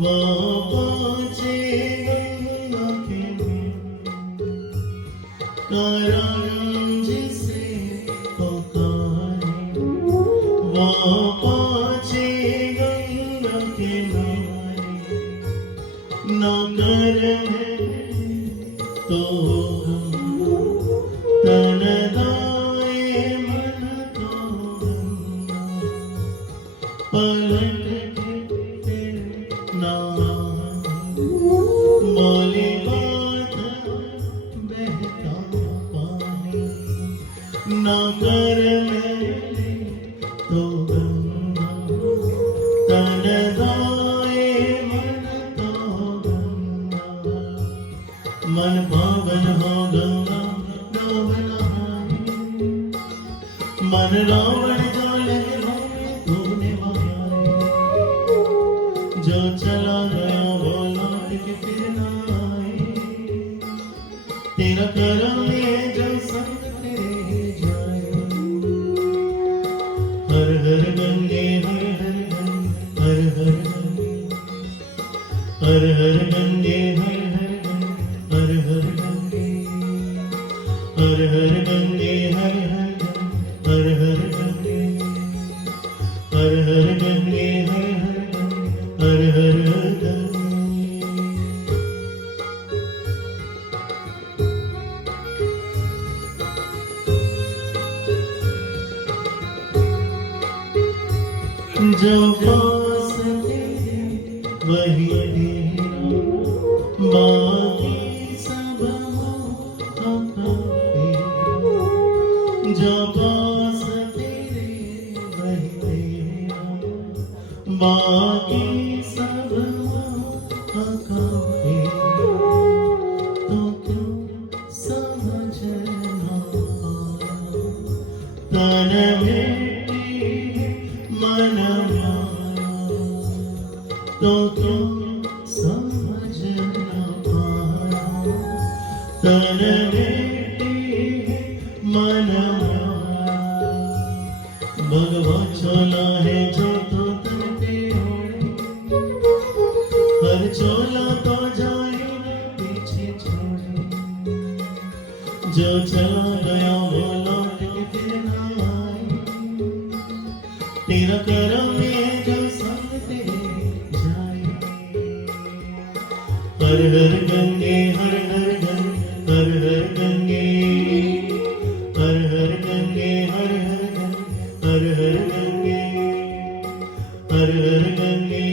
वापचे कारण जिसे पुकारे वापचे गंगा किनारे न कर तो तन दाए मन तो पलट के ना बोले बात बहता पानी ना कर तो गंगा तन दाए मन तो गंगा मन पावन हो गंगा गावन हाय मन रावण जो लहरों में तूने बहाए जो चला गया वो लौट के फिर ना आए तेरा करम है जो संग तेरे जाए हर हर गंगे हर हर गंगे हर हर गंगे हर हर गंगे हर हर गंगे हर हर गंगे हर हर गंगे हर हर गंगे जो पास तेरे वही तेरा बाकी सब काफी जो पास तेरे वही तेरा बाकी सब काफी तो क्यों समझना तन मिट्टी मन माया तो क्यों समझ न पाया तन मिट्टी मन माया भगवान चोला है जो तो तन पे ओढ़े हर चोला तो जाए पीछे छोड़े जो चला गया वो लौट के फिर ना आए तेरा करम है जो संग तेरे जाए हर हर गंगे हर हर गंगे हर हर गंगे हर हर गंगे हर हर गंगे हर हर गंगे हर हर गंगे